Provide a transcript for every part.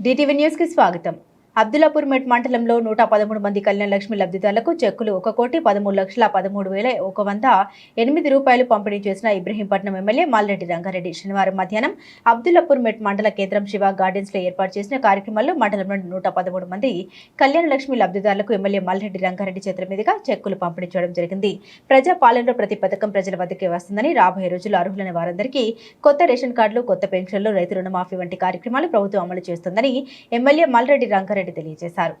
DTV news కి స్వాగతం. అబ్దుల్లాపూర్ మెట్ మండలంలో 113 మంది కళ్యాణ లక్ష్మి లబ్ధిదారులకు చెక్కులు 1,13,13,108 రూపాయలు పంపిణీ చేసిన ఇబ్రహీంపట్నం ఎమ్మెల్యే మాల్రెడ్డి రంగారెడ్డి శనివారం మధ్యాహ్నం అబ్దుల్లాపూర్ మెట్ మండల కేంద్రం శివ గార్డెన్స్ లో ఏర్పాటు చేసిన కార్యక్రమంలో మండలంలోని 113 మంది కళ్యాణ లక్ష్మి లబ్ధిదారులకు ఎమ్మెల్యే మాల్రెడ్డి రంగారెడ్డి చేతుల మీదుగా చెక్కులు పంపిణీ చేయడం జరిగింది. ప్రజా పాలనలో ప్రతి పథకం ప్రజల వద్దకే వస్తుందని, రాబోయే రోజుల్లో అర్హులైన వారందరికీ కొత్త రేషన్ కార్డులు, కొత్త పెన్షన్లు, రైతు రుణమాఫీ వంటి కార్యక్రమాలు ప్రభుత్వం అమలు చేస్తుందని ఎమ్మెల్యే మాల్రెడ్డి రంగారెడ్డి తెలియజేశారు.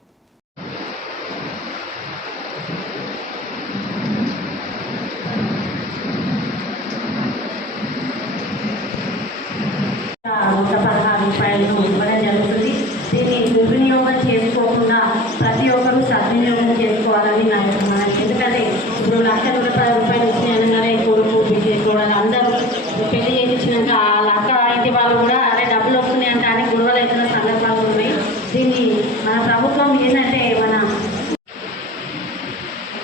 ఇవ్వడం జరుగుతుంది. దీన్ని దుర్వినియోగం చేసుకోకుండా ప్రతి ఒక్కరూ సద్వినియోగం చేసుకోవాలని ఎందుకంటే ఇప్పుడు ₹1,10,000 వచ్చినాయనగానే కొడుకు చేసుకోవడానికి అందరూ పెళ్లి చేయించినాక వాళ్ళ అక్క ఇంటి వాళ్ళు కూడా అదే డబ్బులు వస్తున్నాయి అంటే అని గొడవలు అవుతున్న సందర్భాలు ఉన్నాయి. దీన్ని మన ప్రభుత్వం ఏంటంటే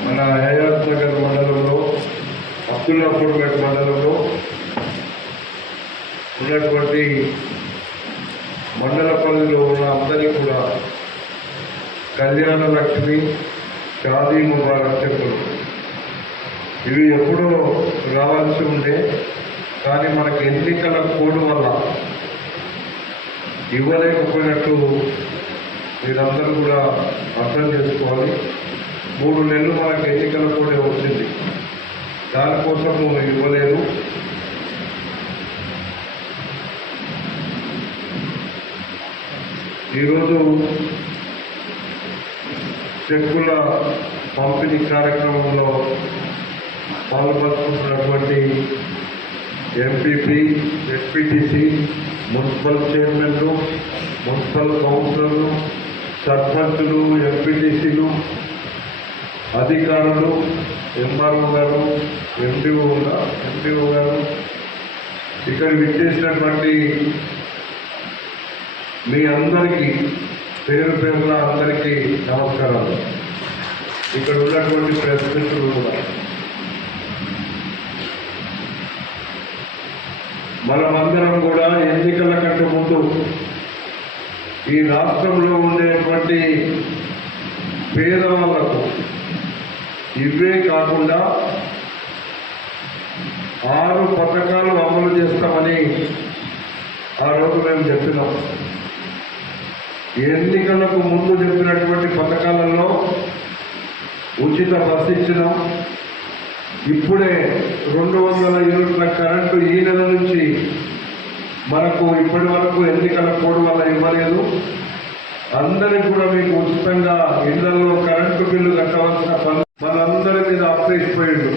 మన హయాత్ నగర్ మండలంలో అబ్దుల్లాపూర్ మండలంలో ఉన్నటువంటి మండల పరిధిలో ఉన్న అందరికీ కూడా కళ్యాణ లక్ష్మి, షాదీ ముబారక్ చెప్పులు ఇవి ఎప్పుడో రావాల్సి ఉండే, కానీ మనకు ఎన్నికల కోడ్ వల్ల ఇవ్వలేకపోయినట్టు మీరందరూ కూడా అర్థం చేసుకోవాలి. 3 నెలలు మనకు ఎన్నికల కోడే వచ్చింది, దానికోసము ఇవ్వలేదు. ఈరోజు చెక్కుల పంపిణీ కార్యక్రమంలో పాల్పంచుకుంటున్నటువంటి ఎంపీపీ, ఎస్పీటీసీ, మున్సిపల్ చైర్మన్లు, మున్సిపల్ కౌన్సిలర్లు, సర్పంచులు, ఎంపీటీసీలు, అధికారులు, ఎంఆర్ఓ గారు, ఎంపీఓ గారు, ఇక్కడ విచ్చేసినటువంటి మీ అందరికీ పేరు పేరున అందరికీ నమస్కారాలు. ఇక్కడ ఉన్నటువంటి ప్రెస్ మిత్రులు కూడా మనమందరం కూడా ఎన్నికల కంటే ముందు ఈ రాష్ట్రంలో ఉండేటువంటి పేదవాళ్లకు ఇవే కాకుండా 6 పథకాలు అమలు చేస్తామని ఆ రోజు మేము చెప్పినాం. ఎన్నికలకు ముందు చెప్పినటువంటి పథకాలలో ఉచిత బస్సు ఇచ్చినాం. ఇప్పుడే 200 యూనిట్ల కరెంటు ఈ నెల నుంచి మనకు ఇప్పటి వరకు ఎన్నికల కోడ్ వల్ల ఇవ్వలేదు. అందరికి కూడా మీకు ఉచితంగా ఇళ్లలో కరెంటు బిల్లు కట్టవలసిన పనులు మనందరి మీద అప్పేసిపోయిండు.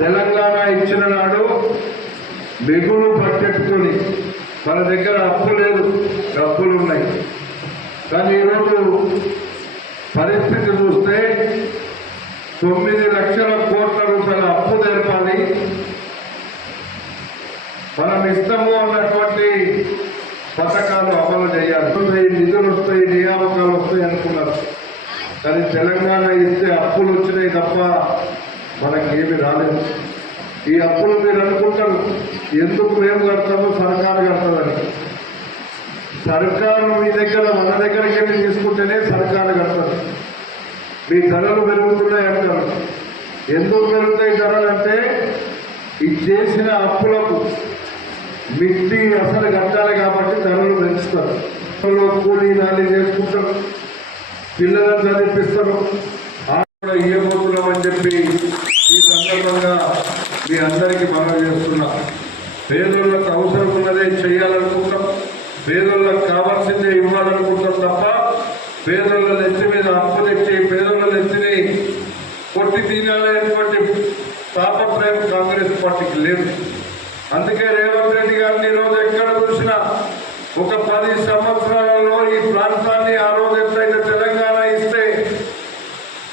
తెలంగాణ ఇచ్చిన నాడు మిగులు పట్టెట్టుకొని మన దగ్గర అప్పు లేదు, డబ్బులు ఉన్నాయి. కానీ ఈరోజు పరిస్థితి చూస్తే 9 లక్షల కోట్ల రూపాయల అప్పు తెరపాలి. మనం ఇష్టము అన్నటువంటి పథకాలు అమలు చేయాలి. నిధులు వస్తాయి, నియామకాలు వస్తాయి అనుకున్నారు. కానీ తెలంగాణ ఇస్తే అప్పులు వచ్చినాయి తప్ప మనకేమి రాలేదు. ఈ అప్పులు మీరు అనుకుంటారు ఎందుకు మేము కడతామో సర్కారు కడతాదని. సర్కారు మీ దగ్గర మన దగ్గరికి వెళ్ళి తీసుకుంటేనే సర్కారు కడతారు. మీ ధరలు పెరుగుతున్నాయి అంటారు. ఎందుకు పెరుగుతాయి ధరలు అంటే ఇది చేసిన అప్పులకు మిట్టి అసలు కట్టాలి కాబట్టి ధరలు పెంచుతారు. కూలీ నాలి చేసుకుంటారు, పిల్లలను చదివిపిస్తారు, ఇవ్వబోతున్నాం అని చెప్పి ఈ సందర్భంగా మీ అందరికీ మనం చేస్తున్నా. పేదోళ్ళకు అవసరం ఉన్నదే చేయాలనుకుంటాం, పేదోళ్ళకు కావాల్సిందే ఇవ్వాలనుకుంటాం తప్ప పేదోళ్ళ నెత్తి మీద అప్పు తెచ్చి పేదోళ్ళ నెత్తిని కొట్టి తినాలనేటువంటి తాపత్రయం కాంగ్రెస్ పార్టీకి లేదు. అందుకే రేవంత్ రెడ్డి గారిని ఈరోజు ఎక్కడ చూసినా ఒక 10 సంవత్సరాలలో ఈ ప్రాంతాన్ని ఆ రోజు ఎట్లయితే తెలంగాణ ఇస్తే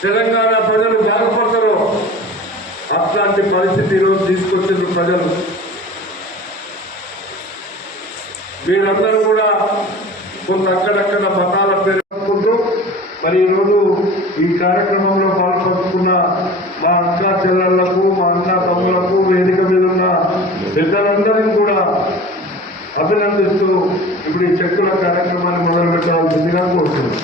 తెలంగాణ ప్రజలు బాగుపడతారో అట్లాంటి పరిస్థితి ఈరోజు తీసుకొచ్చిన ప్రజలు. మీరందరూ కూడా కొంత అక్కడక్కడ మతాల పేరు మరి ఈరోజు ఈ కార్యక్రమంలో పాల్పంచుకున్న మా అక్క చెల్లెళ్లకు, మా అన్న తమ్ములకు, వేదిక మీద ఉన్న పెద్దలందరినీ కూడా అభినందిస్తూ ఇప్పుడు ఈ చెక్కుల కార్యక్రమం కార్యక్రమాన్ని మొదలు పెట్టాల్సిందిగా కోరుతున్నాను.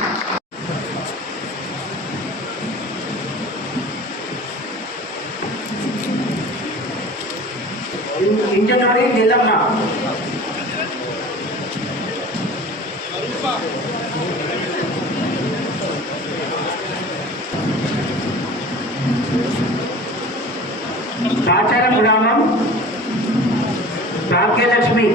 ఇంజనీరి నీలమ్మ, ఆచారం గ్రామం భాగ్యలక్ష్మి,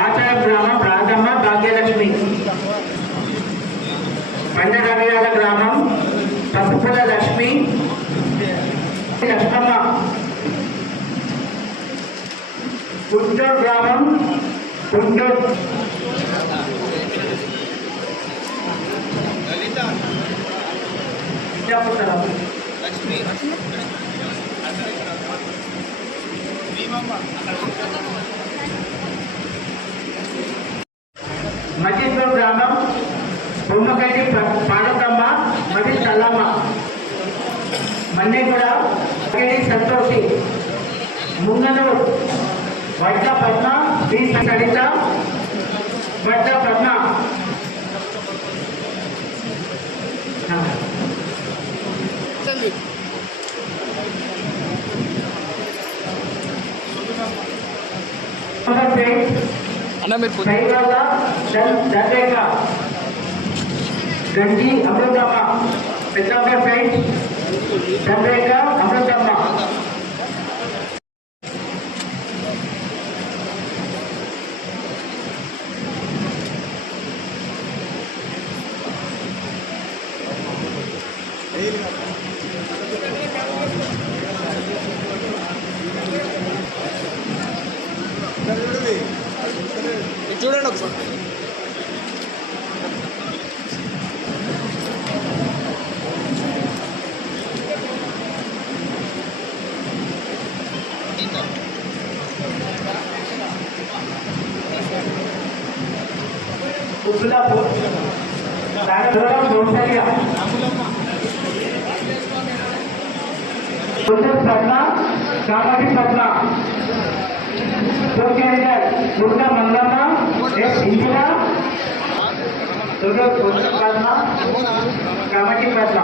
ఆచారం గ్రామం రాజమ్మ భాగ్యలక్ష్మి, పండరవియాల గ్రామం పసుపుల లక్ష్మి లక్ష్మమ్మ, కుంటూరు గ్రామం కుంటూరు మజీద్పూర్ గ్రామం బొమ్మగడ్డి పార్వతమ్మ మరియు చల్లమ్మ, మన్నేగూడ సంతోషి, ముంగనూరు వడ్ల పద్మ బి సరిత వడ్ల పద్మ, గంజి అమృతమ్మ, పెద్దమ్మ ఫ్రెండ్స్ చంద్రేక అమృతమ్మ, చూడండి ఒకసారి. పద్మ కామాటి పద్మ, దుర్గా మంగమ్మ, ఇందిరా పద్మ కామాటి పద్మ,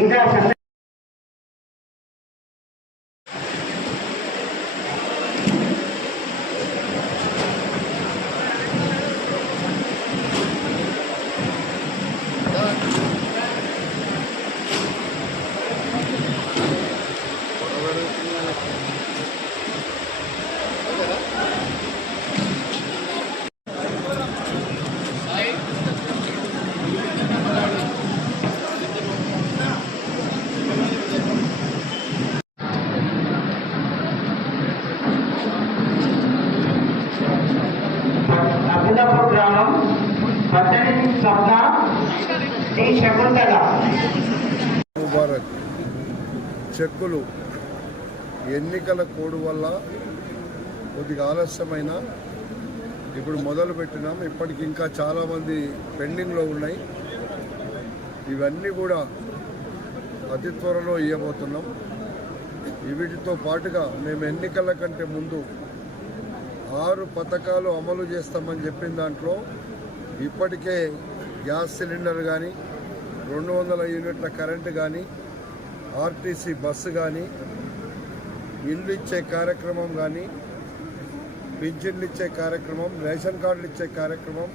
ఇంకా అభిలాపూర్ గ్రామం పద్దెని స్వప్న డి శకుంతల. ముబారక్ చెక్కులు ఎన్నికల కోడ్ వల్ల కొద్దిగా ఆలస్యమైన ఇప్పుడు మొదలు పెట్టినాం. ఇప్పటికి ఇంకా చాలామంది పెండింగ్లో ఉన్నాయి. ఇవన్నీ కూడా అతి త్వరలో ఇవ్వబోతున్నాం. వీటితో పాటుగా మేము ఎన్నికల కంటే ముందు 6 పథకాలు అమలు చేస్తామని చెప్పిన దాంట్లో ఇప్పటికే గ్యాస్ సిలిండర్ కానీ 200 యూనిట్ల కరెంటు కానీ ఆర్టీసీ బస్సు కానీ, ఇల్లు ఇచ్చే కార్యక్రమం కానీ, పింఛన్లు ఇచ్చే కార్యక్రమం, రేషన్ కార్డులు ఇచ్చే కార్యక్రమం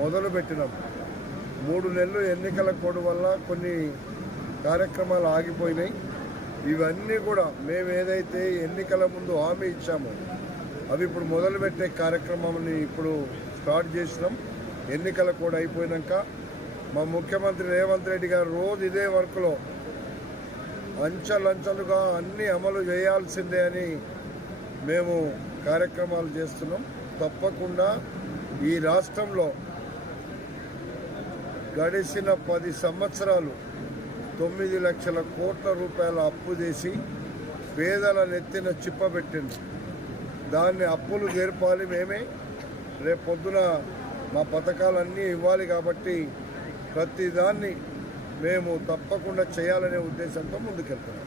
మొదలుపెట్టినాం. 3 నెలలు ఎన్నికల కోడ్ వల్ల కొన్ని కార్యక్రమాలు ఆగిపోయినాయి. ఇవన్నీ కూడా మేము ఏదైతే ఎన్నికల ముందు హామీ ఇచ్చామో అవి ఇప్పుడు మొదలుపెట్టే కార్యక్రమాన్ని ఇప్పుడు స్టార్ట్ చేసినాం. ఎన్నికల కోడ్ అయిపోయినాక మా ముఖ్యమంత్రి రేవంత్ రెడ్డి గారు రోజు ఇదే వర్క్లో అంచెలంచెలుగా అన్నీ అమలు చేయాల్సిందే అని మేము కార్యక్రమాలు చేస్తున్నాం. తప్పకుండా ఈ రాష్ట్రంలో గడిచిన 10 సంవత్సరాలు 9 లక్షల కోట్ల రూపాయల అప్పు చేసి పేదల నెత్తిన చిప్పబెట్టింది. దాన్ని అప్పులు చేర్పాలి మేమే. రేపు పొద్దున మా పథకాలన్నీ ఇవ్వాలి కాబట్టి ప్రతిదాన్ని మేము తప్పకుండా చేయాలనే ఉద్దేశంతో ముందుకెళ్తున్నాం.